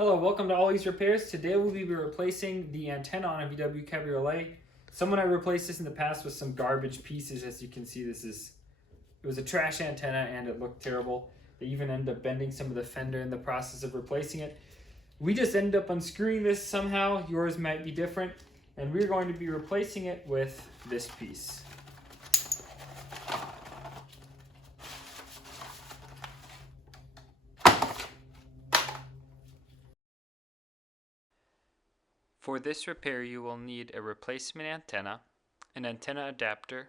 Hello, welcome to All These Repairs. Today we'll be replacing the antenna on a VW Cabriolet. Someone I replaced this in the past with some garbage pieces. As you can see, it was a trash antenna and it looked terrible. They even ended up bending some of the fender in the process of replacing it. We just ended up unscrewing this somehow. Yours might be different. And we're going to be replacing it with this piece. For this repair, you will need a replacement antenna, an antenna adapter,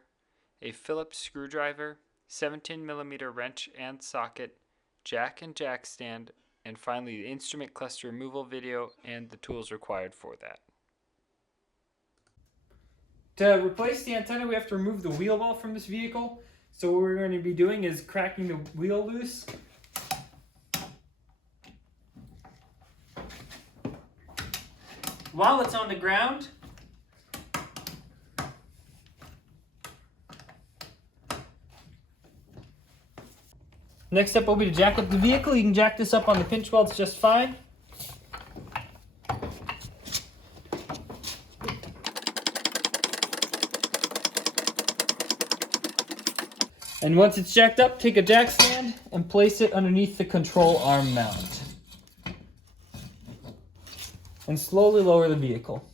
a Phillips screwdriver, 17mm wrench and socket, jack and jack stand, and finally the instrument cluster removal video and the tools required for that. To replace the antenna, we have to remove the wheel well from this vehicle. So what we're going to be doing is cracking the wheel loose. While it's on the ground, next step will be to jack up the vehicle. You can jack this up on the pinch welds just fine. And once it's jacked up, take a jack stand and place it underneath the control arm mount. And slowly lower the vehicle.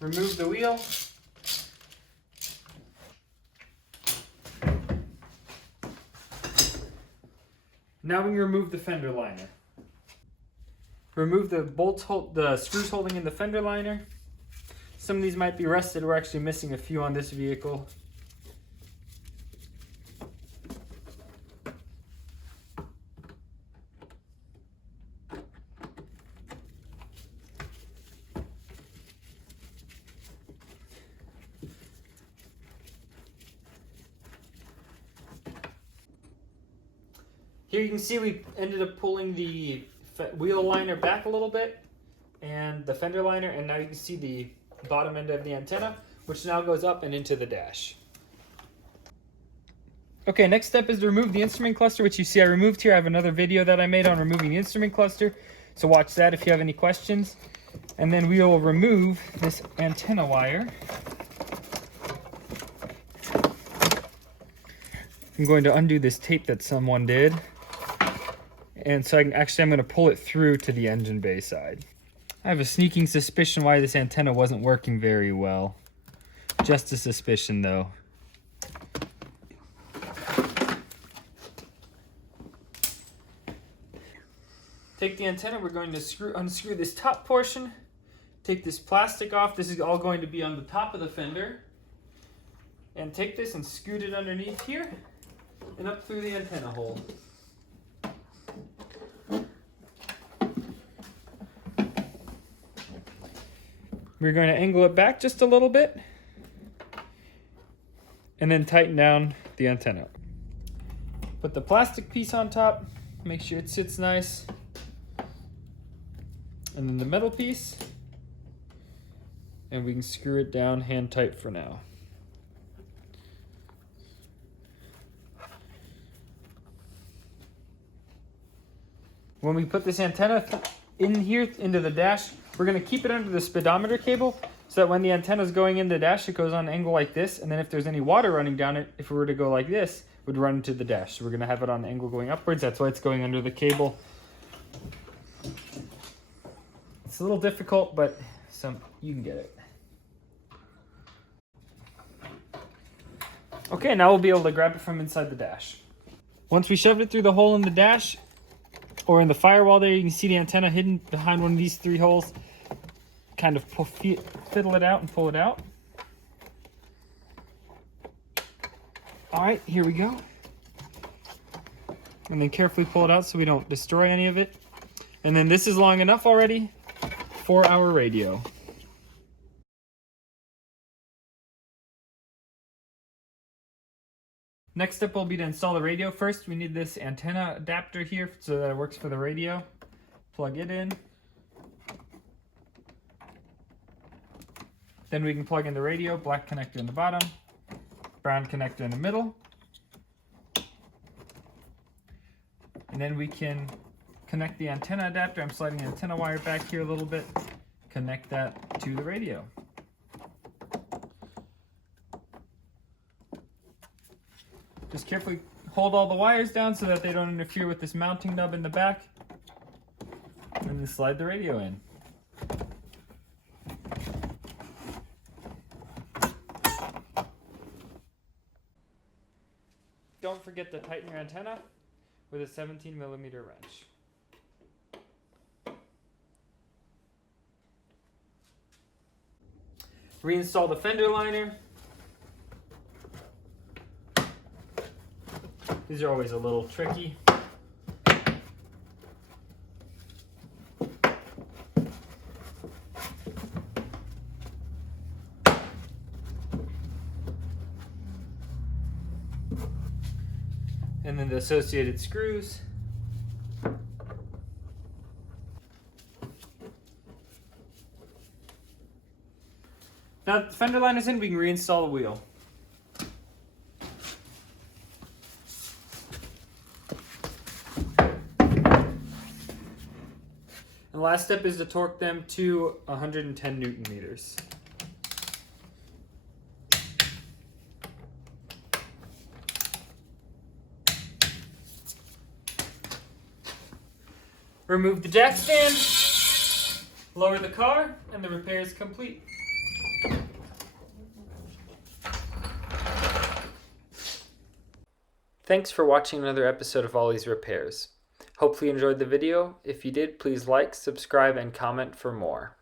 Remove the wheel. Now we can remove the fender liner. Remove the the screws holding in the fender liner. Some of these might be rusted. We're actually missing a few on this vehicle. Here you can see we ended up pulling the wheel liner back a little bit and the fender liner, and now you can see the bottom end of the antenna, which now goes up and into the dash. Okay, next step is to remove the instrument cluster, which you see I removed here. I have another video that I made on removing the instrument cluster, so watch that if you have any questions. And then we will remove this antenna wire. I'm going to undo this tape that someone did. And so I'm going to pull it through to the engine bay side. I have a sneaking suspicion why this antenna wasn't working very well. Just a suspicion though. Take the antenna, we're going to unscrew this top portion. Take this plastic off. This is all going to be on the top of the fender. And take this and scoot it underneath here and up through the antenna hole. We're going to angle it back just a little bit and then tighten down the antenna. Put the plastic piece on top, make sure it sits nice. And then the metal piece, and we can screw it down hand tight for now. When we put this antenna in here into the dash, we're going to keep it under the speedometer cable so that when the antenna is going in the dash, it goes on an angle like this. And then if there's any water running down it, if we were to go like this, it would run into the dash. So we're going to have it on an angle going upwards. That's why it's going under the cable. It's a little difficult, but you can get it. Okay, now we'll be able to grab it from inside the dash. Once we shoved it through the hole in the dash, or in the firewall there, you can see the antenna hidden behind one of these three holes. Kind of fiddle it out and pull it out. All right, here we go. And then carefully pull it out so we don't destroy any of it. And then this is long enough already for our radio. Next step will be to install the radio. First, we need this antenna adapter here so that it works for the radio. Plug it in. Then we can plug in the radio, black connector in the bottom, brown connector in the middle. And then we can connect the antenna adapter. I'm sliding the antenna wire back here a little bit. Connect that to the radio. Just carefully hold all the wires down so that they don't interfere with this mounting nub in the back. And then slide the radio in. Don't forget to tighten your antenna with a 17mm wrench. Reinstall the fender liner. These are always a little tricky. And then the associated screws. Now that the fender liner's in, we can reinstall the wheel. And the last step is to torque them to 110 Newton meters. Remove the jack stand, lower the car, and the repair is complete. Thanks for watching another episode of Ollie's Repairs. Hopefully you enjoyed the video. If you did, please like, subscribe, and comment for more.